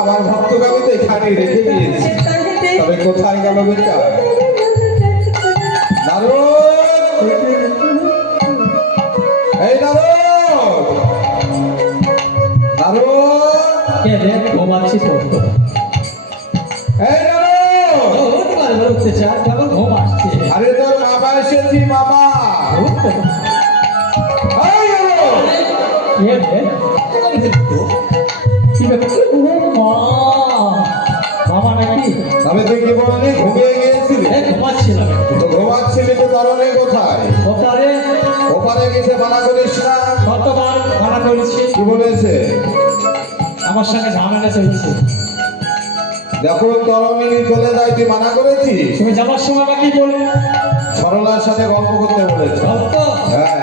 আমার ভক্তকে আমি তো এখানে রেখে দিয়েছি, তবে কোথায় গেল বেটা? নারদ, এই নারদ, নারদ, কে রে ঘুমাচ্ছি তো? এই নারদ, ওর উঠতে চায় কেমন ঘুম আসছে? আরে তোর মামা এসেছি, মামা। এই নারদ, কে রে? কি ব্যাপার? ও মা, মামা নাকি? তবে তুই কি বললি? ঘুমিয়ে গিয়েছিলি? ঘুমাচ্ছিলাম। তো ঘুমাচ্ছিলি তো, তরণে কোথায়? ওপারে ওপারে গেছে, মানা করিস না। কতবার মানা করেছি, কি বলেছে? আমার সঙ্গে ঝামেলা চলছে। যখন তরণী চলে যায় তুই মানা করেছিস? তুমি যাবার সময় বাকি বলি সরলার সাথে গল্প করতে বলেছে। তো হ্যাঁ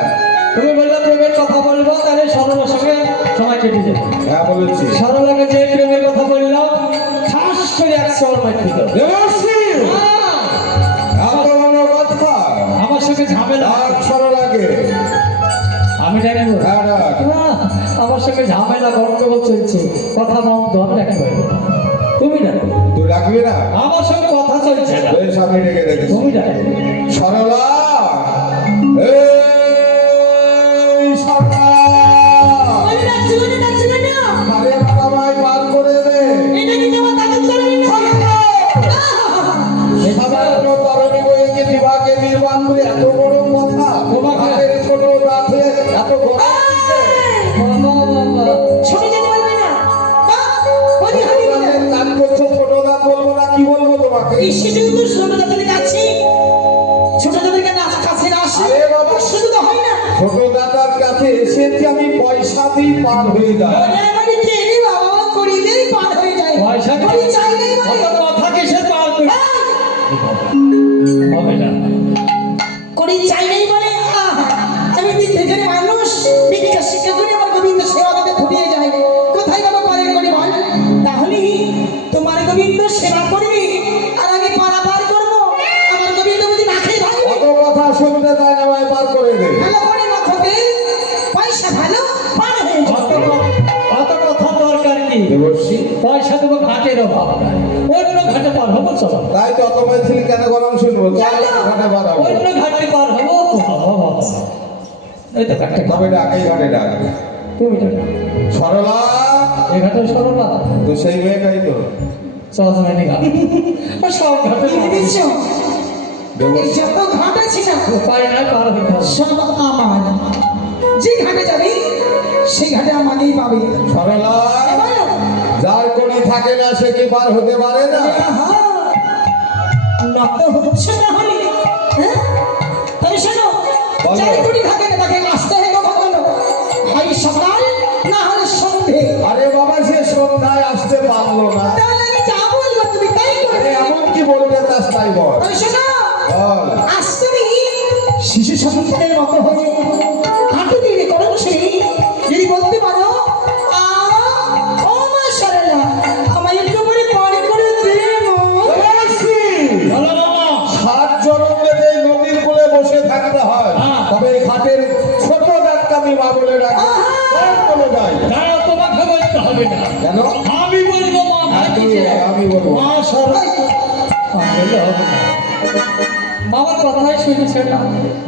তুমি বললে প্রেমের কথা বলবো, তাহলে সরলার সঙ্গে সময় কেটে যাবে। হ্যাঁ বলেছি। সরলাকে যে প্রেমের কথা বললাম, ঠাস করে 100 মাইর দিল। এত বড় কথা? আমার সঙ্গে ঝামেলা। ডাক সরলাকে। আমি জানি না। হ্যাঁ ডাক। আমার সঙ্গে ঝামেলা গন্ডগোল চলছে, কথা বন্ধ একবার। তুমি ডাকো। তুই ডাকবি না? আমার সঙ্গে কথা চলছে না। বেশ, আমি ডেকে দেখেছি। তুমি ডাকো। সরলা, এই সরলা, আরে বাবাই পার করে দে। সাধারণ তরণী বইকে বিভাগে নির্বাণ করে এত বড় কথা, হাতের ছোট দাঁতে এত বড় কান করছো, ছোট দাঁত বলবো না কি বলবো তোমাকে? আরে বাবা, ছোট দাদার কাছে এসেছি আমি, পয়সা দিয়ে পার হয়ে যায়। পয়সা অত কথা কিসের পার করে? হবে না। আমি দিন থেকে মানুষ ভিক্ষা শিক্ষা করে আমার গোবিন্দ সেবা করতে ঘুরিয়ে যায়, কোথায় বাবা পারে করে বল? তাহলে তোমার গোবিন্দ সেবা করবি আর আমি পারাপার করবো, আমার গোবিন্দ যদি না খেয়ে ভাই অত কথা শুনতে চাই না, ভাই পার করে দে। ভালো করে না খেতে পয়সা ভালো পার হয়ে যাবে। অত কথা দরকার কি? দেবর্ষি, পয়সা দেবো, ঘাটের অভাব নাই। অন্য ঘাটে পার হবো, চলো। তাই তো অত মেয়েছিলি কেন গরম শুনবো? চল ঘাটে বাড়াবো। অন্য ঘাটে পার হবো। এই তো ঘাটে তবে ডাক, এই ঘাটে ডাক। তুমি ডাকো। সরলা, এই ঘাটে সরলা তো সেই মেয়েটাই তো। সহজমানি ঘাট। সব ঘাটে কি দিচ্ছ? এই যত ঘাট আছে না উপায় নাই, পার হইতে হবে। সব আমার, যে ঘাটে যাবি সেই ঘাটে আমাকেই পাবি। সরলা, বলো যার কোনি থাকে না সে কি পার হতে পারে না? নত হচ্ছে না হলে হ্যাঁ? তবে শোনো, বলো। যার কুড়ি থাকে না তাকে আসতে হয় কখনো, হয় সকাল না হলে সন্ধে। আরে বাবা, সে সন্ধ্যায় আসতে পারলো না। তাহলে আমি যা বলবো তুমি তাই আরে করবে। এমন কি বলবে তার তাই বল। তবে শোনো, বল। আজ তুমি শিশু সন্তানের মতো হয়ে হাঁটু দিয়ে করো সেই, যদি বলতে পারো ও মা সরলা, আমায় একটু করে পরে করে দে মা। বলো মামা। 7 জনম ধরে এই নদীর কূলে বসে থাকতে হয়, হ্যাঁ। তবে এই ঘাটের ছোট ডাক্তার আমি মা বলে ডাকি। কোন বলে যাই? তারা তোমাকে বলতে হবে না, কেন? আমি বলবো। মা আমি বলবো। মা সরলা বললে হবে না। বাবার কথাই শুনেছে না।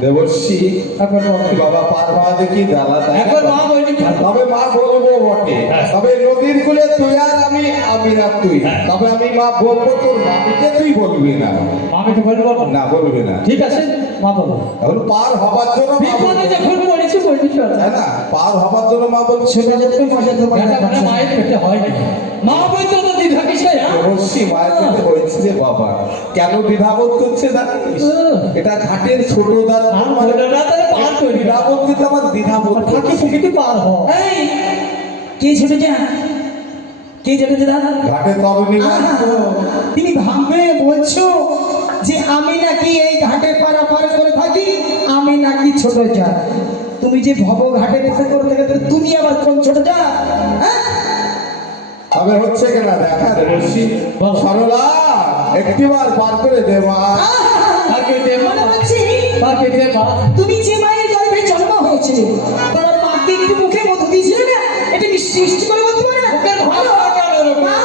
দেবর্ষি, একবার বলো। বাবা পার হওয়া দেখি জ্বালা দেয়। একবার মা বলি। তবে মা বলবো বটে, হ্যাঁ। তবে নদীর কূলে তুই আর আমি, আমি আর তুই। হ্যাঁ। তবে আমি মা বলবো, তোর মাকে তুই বলবি না। আমি তো বলবো না। না, বলবি না। ঠিক আছে, মা বলো। তাহলে পার হবার জন্য মা বিপদে বলবো। যখন পড়েছি বলবি চল। তাই না? পার হবার জন্য মা বলছে। ছোট যেতে মজা তো এটা মানে মায়ের পেটে হয় না। মা বলতো তো দ্বিধা কিসে? দেবর্ষি, মায়ের পেটে হয়েছে রে বাবা। কেন দ্বিধাবোধ করছে জানিস? এটা ঘাটের ছোট দাঁত আর বলো না, তাহলে পার করি। দ্বিধাবোধ কিন্তু আমার দ্বিধাবোধ ফাঁকি করছে। ফুকিতে পার হ। এই কে ছোট যা, কে ছোট যা দাদা? ঘাটের তরুণী আহা, তুমি ভাববে বলছো যে আমি নাকি এই ঘাটে পারাপার করে থাকি, আমি নাকি ছোট যা। তুমি যে ভব ঘাটে বসে করতে গেলে তুমি আবার কোন ছোট যা? হ্যাঁ? তবে হচ্ছে কিনা দেখা দেবর্ষি। বলো। সরলা, একটিবার পার করে দে মা। ফাঁকি দে মা। মনে হচ্ছে ফাঁকি দে মা। তুমি যে মায়ের গর্ভে জন্ম হয়েছিল, তোমার মাকে একটু মুখে মধু দিয়েছিল না, এটা মিষ্টি মিষ্টি করে বলতে পারে না? মুখের ভাষা কেন এরকম? মা,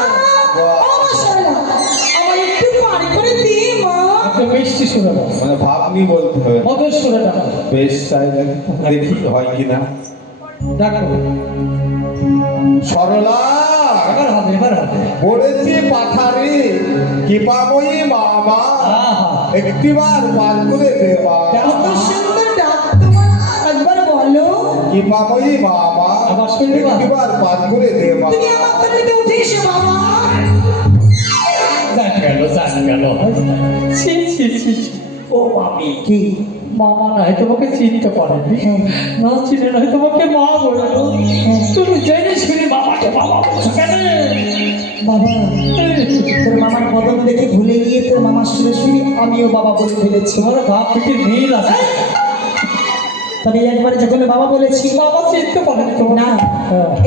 একদম মিষ্টি শুনে বল, মানে ভাব নিয়ে বলতে হবে। মধুর শুনে ডাকো, বেশ তাই দেখি হয় কিনা। ডাকো। সরলা এবার হবে, এবার হবে। বলেছি পাথারি কৃপাময়ী মামা আহা, একটিবার পার করে দেবা। কত সুন্দর ডাক তোমার, একবার বলো। কৃপাময়ী মামা আবার শুনবা? একটিবার পার করে দেবা। তুমি আমার তলিতে উঠে এসো বাবা। জান গেল, জান গেল। ছি ছি ছি ছি। ও মামি, কি মামা নাই তোমাকে চিনতে পারেনি, না চিনে নাই তোমাকে মা বললো। তুমি জেনে শুনে মামাকে মামা বলছো কেন? বাবা, তোর মামার বদন দেখে ভুলে গিয়ে তোর মামার সুরে সুরে আমিও বাবা বলে ফেলেছি। তোমার বাপ পিটির মিল আছে। তবে একবারে যখন বাবা বলেছি, বাবা চিনতে পারেনি তোমার না,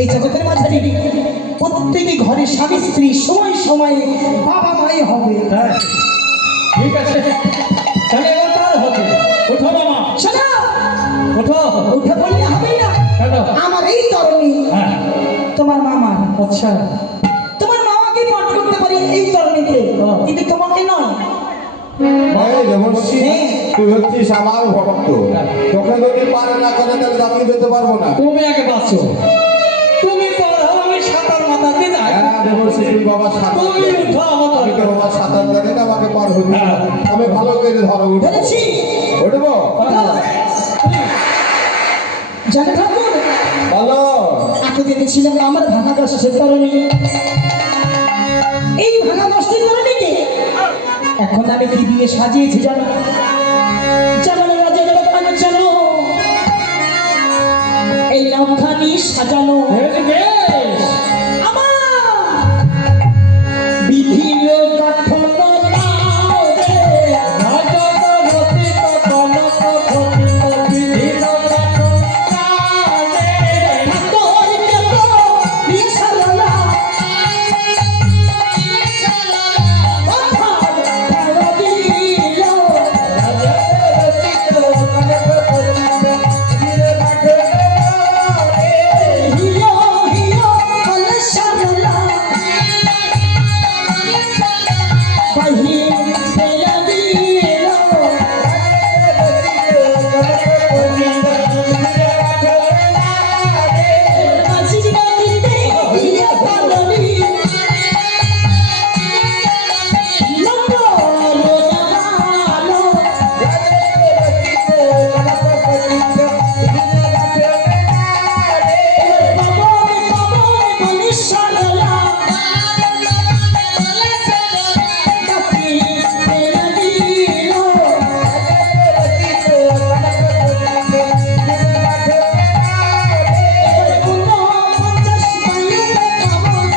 এই জগতের মাঝে প্রত্যেকে ঘরে স্বামী স্ত্রী সময় সময় বাবা মাই হবে। হ্যাঁ ঠিক আছে, তাহলে এবার তার হবে। ওঠো মামা, শোনো, ওঠো। উঠে বললে হবে না। কেন? আমার এই তরণী হ্যাঁ, তোমার মামা, আচ্ছা। তোমার মামাকে পাঠ করতে পারি এই তরণীতে, কিন্তু তোমাকে নয়। এই দেবর্ষি, হ্যাঁ। তুই হচ্ছিস আমার ভক্ত, তোকে যদি পারে না করে তাহলে আমি যেতে পারবো না। তুমি আগে বাঁচো, তুমি পড়াও, আমি সাঁতার মাথাতে যাই। হ্যাঁ দেবর্ষি, তুই বাবা সাঁতার তুমি জানে। উঠো আমার আমি তো তরফে। বাবা সাঁতার জানি না, আমাকে পার হতে হ্যাঁ। আমি ভালো করে ধরো। বলেছি উঠবো জানো ঠাকুর, বলো। এতদিন ছিলাম আমার ভাঙা দশের তরণী, এই ভাঙা দশটির তরণীকে এখন আমি কি দিয়ে সাজিয়েছি জানো? জানো না রাজা জগৎ জানো, এই নামখানি সাজানো বেশ, বেশ। আমার বিভিন্ন কাঠন তারে, রাজত রচিত কনক খচিত বিভিন্ন কাঠে। ঠাকুর কেত বিশালা, অথার তারা দিল, হিলো হিলো বলে সারলা, বাহি তেরা দিল, বাজি বাজিতে হিলো কালনি, লম্বো লোনালো, বাবরে বাবরে বলে সারলা, বাহি তেরা দিল, কোনো 50 পাইলে কামন,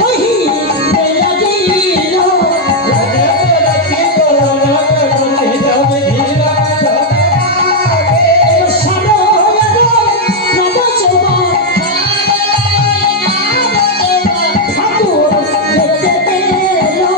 বাহি তেরা দিল, সারো নবজবা, ঠাকুর দেখতে পেলো,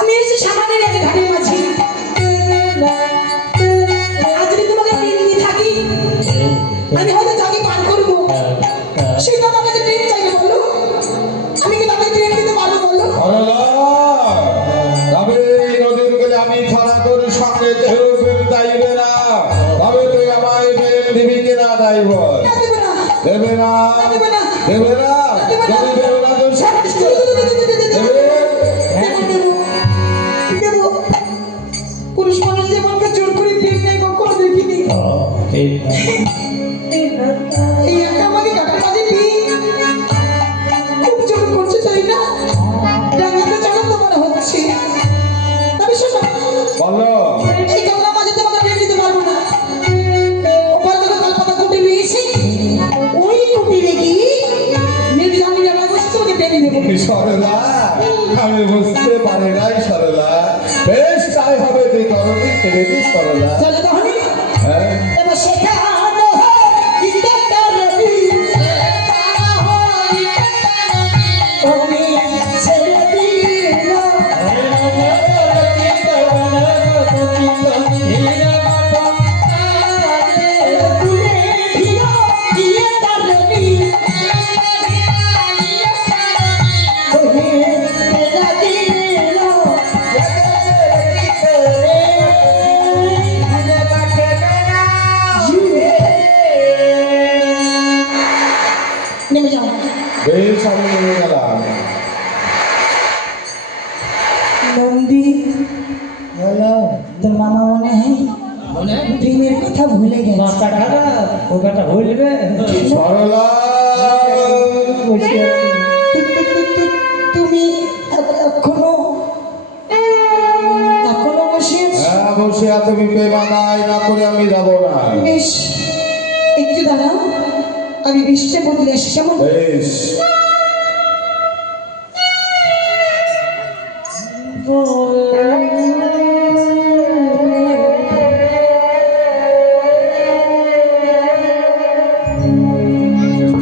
আমি এসে সামানের এক ঘাটের মাঝি, আজ যদি তোমাকে ট্রেন দিয়ে থাকি, আমি হয়তো তাকে পার করবো, সেই তো আমার কাছে ট্রেন চাইবে বলো, আমি কি তাকে ট্রেন দিতে পারবো বলো? তবে এই নদীর গেলে আমি ছাড়া তোর সঙ্গে কেউ চাইবে না, তবে তুই আমায় দিবি কিনা তাই বল। না দেবো না, দেবে না দেবে না। দেবে না দেবে না। যদি দেবে না তো সব কিছু দেবে। দেবো। পুরুষ মানুষ জীবনকে জোর করে প্রেম নেই কখনো দেখিনি। এই একটা আমাকে কাটা কাজে খুব জোর করছে তাই না? ডাঙাতে চলো তো মনে হচ্ছে। তবে শোনো, বলো এই গামলা মাঝে তোমাকে প্রেম দিতে পারবো না। ওপারে যখন কলকাতা কুটির রয়েছে, ওই কুটিরে গিয়ে নির্জামিনে বসে তোমাকে প্রেম দেবো। সরলা আমি বুঝতে পারি নাই সরলা বেশ তাই হবে তুই করবি ছেড়েছি সরলা চলো তাহলে হ্যাঁ এবার শেখানো হয় বিদ্যাটা রবি। তুমি ছেড়ে দিও তুলে দিও বিদ্যাটা রবি। তুমি ছেড়ে দিও নেমে যাও। বেশ আমি নেমে গেলাম নন্দী তোর মামা মনে হয় প্রেমের কথা ভুলে গেছে। মাথা খারাপ ওটা হইবে সরলা বসে আছি। তুমি এখনো বসে আছো? হ্যাঁ বসে তুমি পেবা নাই না করে আমি যাব না বেশ একটু দাঁড়াও, আমি বৃষ্টি বদলে এসে কেমন? বেশ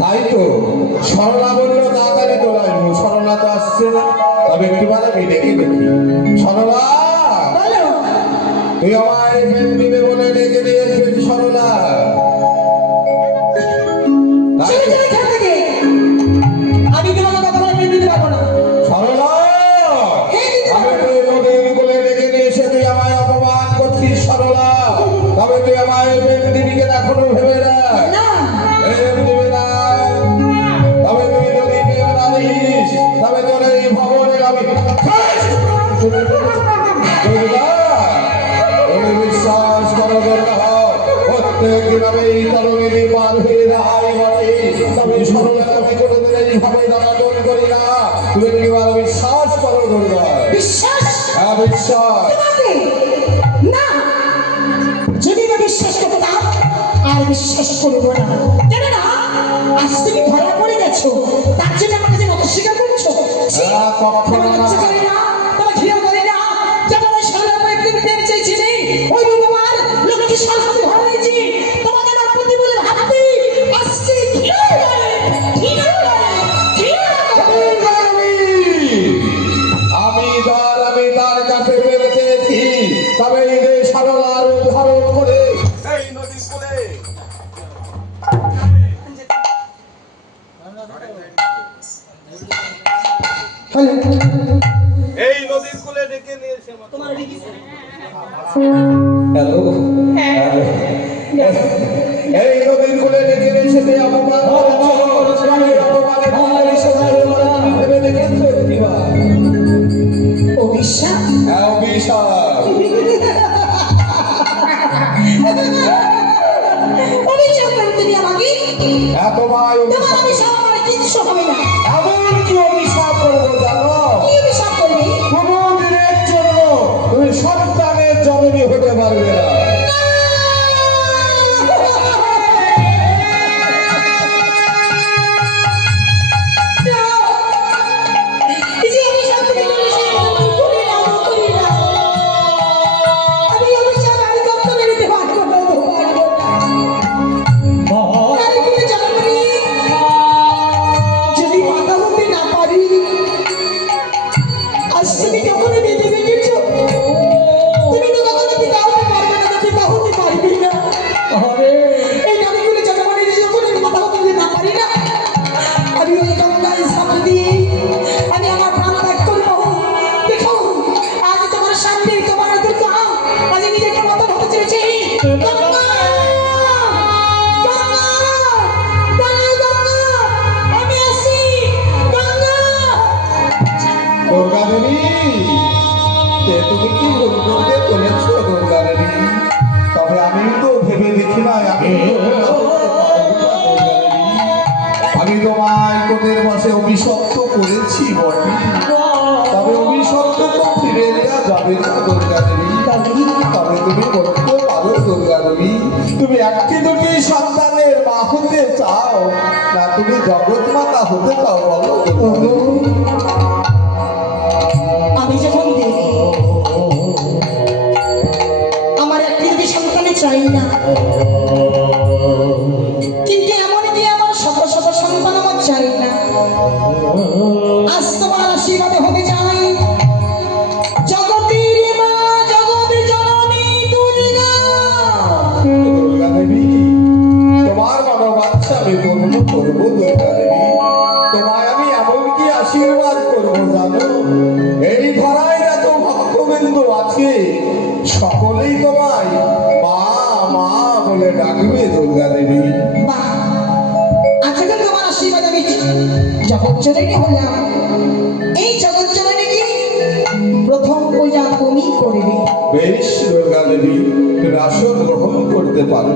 তাই তো সরলা বললো তাড়াতাড়ি তোলাইবো সরলা তো আসছে না তবে একটুবার আমি ডেকে দেখি সরলা বলো তুই আমায় প্রেম দিবে বলে ডেকে নিয়ে এসেছি সরলা তাই চলে তো? যাও এখান থেকে। আমি তোমাকে কখনো প্রেম দিতে পারবো না। সরলা হ্যাঁ, দিতে আমি পারবো। তুই নদীর বলে ডেকে নিয়ে এসে তুই আমায় অপমান করছিস সরলা তবে তুই আমায় প্রেম দিবি কিনা এখনো ভেবে না না প্রেম দিবি না তবে তুই যদি প্রেম না দিস তবে তোর এই ভবনে আমি দুর্গা, তুমি বিশ্বাস করো দুর্গা, প্রত্যেক দিন আমি এই তরুণী পার হয়ে যাই বটে তবে সরলা আমি কোনোদিন এইভাবে দাঁড়াদন করি না তুমি একবার বিশ্বাস করো দুর্গা বিশ্বাস হ্যাঁ বিশ্বাস তোমাকে না, যদি না বিশ্বাস করতাম আর বিশ্বাস করবো না। কেন না আজ তুমি ধরা পড়ে গেছো তার জন্য আমার কাছে মত স্বীকার করছো? ছি! হ্যাঁ, কখনো তোমার না। লজ্জা করে না, তোমার ঘৃণা করে না? যখন ওই সরলা আমার একদিন প্রেম চেয়েছিলে, ওই তোমার লক্ষ্মী শাস্তি হয়েছি, তোমাকে আমার প্রতি বলে ভাবতে আজকে ঘৃণা করে, ঘৃণা করে, ঘৃণা করে। আমি তার কাছে পেরেছি তবে এই যে সরলার উদ্ধারণ করে এই নদী করে এই নদীর কূলে ডেকে নিয়ে এসে তোমার ডেকেছে? হ্যালো এই নদীর কূলে ডেকে নিয়ে এসে তুই অপমান করেছো এই অপমানের ফলে সবাই ভেবে দেখেছো দিবা অভিশাপ? হ্যাঁ অভিশাপ অভিশাপ করো তুমি আমাকে? এত ভাই তোমার অভিশাপ আমার কিচ্ছু হবে না। এমন কি অভিশাপ করবো জানো কি অভিশাপ করবে? কোনদিনের জন্য তুমি সন্তানের জননী হতে পারবে না এই যে অভিশাপ তুমি বলে সেই কথা করি না, করি না। আমি অভিশাপ আমি কখনো নিতে পারবো না, পারবো না। তাই তুমি জন্ম নিয়ে যদি মাথা হতে না পারি, আজ তুমি কখনো বেঁধে রেখেছো, তুমি তো কখনো পিতা হতে পারবে না, পিতা হতে পারবে না। এই নামগুলো জন্ম নিয়ে যখন আমি মাথা হতে না পারি না, আমি ওই গঙ্গায় সামনে দিয়ে আমি আমার প্রাণ ত্যাগ করবো। দেখো আজ তোমার সামনে তোমার দুর্গা আজ নিজেকে মতো হতে চলেছে। গঙ্গা! গঙ্গা! গঙ্গা! বলো দুর্গা দেবী, তুমি একটি দুটি সন্তানের মা হতে চাও না তুমি জগৎ মাতা হতে চাও বলো দুর্গা দেবী? আমি যখন দেখি আমার একটি যদি সন্তানে চাই না, কিন্তু এমন কি আমার শত শত সন্তান আমার চাই না। আজ তোমার আশীর্বাদে হতে চাই জগতের মা, জগৎ জননী দুর্গা। দুর্গা দেবী, তোমার মনোবাঞ্ছা আমি পূর্ণ করবো দুর্গা দেবী। তোমায় আমি এমন কি আশীর্বাদ করবো জানো, এই ধরায় যত ভক্তবিন্দু আছে সকলেই তোমায় মা মা বলে ডাকবে দুর্গা দেবী। বাহ, আজকে তোমার আশীর্বাদ আমি জগৎ জননী হলাম। এই জগৎ জননীকে প্রথম পূজা তুমি করবে। বেশ দুর্গা দেবী, তুমি আসন গ্রহণ করতে পারো।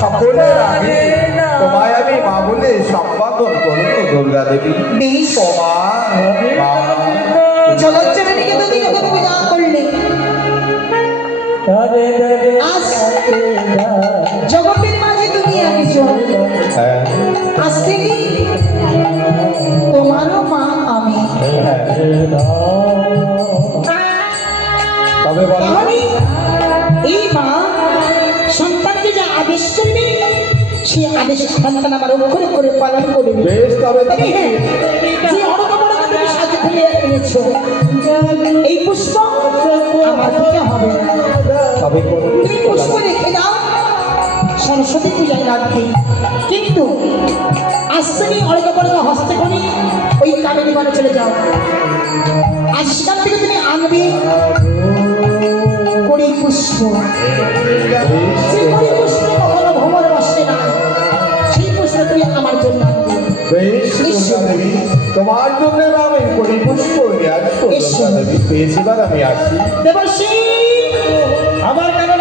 সকলের আগে তোমায় আমি মা বলে সম্বোধন করবো দুর্গা দেবী। বেশ, তোমার মা। জগৎ জননীকে তো দিনে কত পূজা করলে, আজ জগতের মাঝে তুমি একজন, হ্যাঁ, আজ থেকে তোমারও মা আমি। তবে বলো তাহলে এই মা সন্তানকে যা আদেশ করবে সে আদেশ সন্তান আমার অক্ষরে করে পালন করবে। বেশ, তবে তবে হ্যাঁ, যে অনবরত তুমি সাথে ফেলে এনেছো এই পুষ্প আমার পূজা হবে না। তবে তুমি পুষ্প রেখে দাও সরস্বতী পূজায় রাখবে, কিন্তু আজ থেকে অনেক হস্তে করে ওই কাবেরী বনে চলে যাও। আজ সেখান থেকে তুমি আনবে কড়ি পুষ্প। সেই কড়ি পুষ্প কখনো ভ্রমণ বসে না, সেই পুষ্প তুমি আমার জন্য আনবে। বেশ দুর্গা দেবী, তোমার জন্য আমি পরিপুষ্প নিয়ে আসবো দুর্গা দেবী। পেয়েছিবার আমি আসি। দেবশ্রী আমার কেন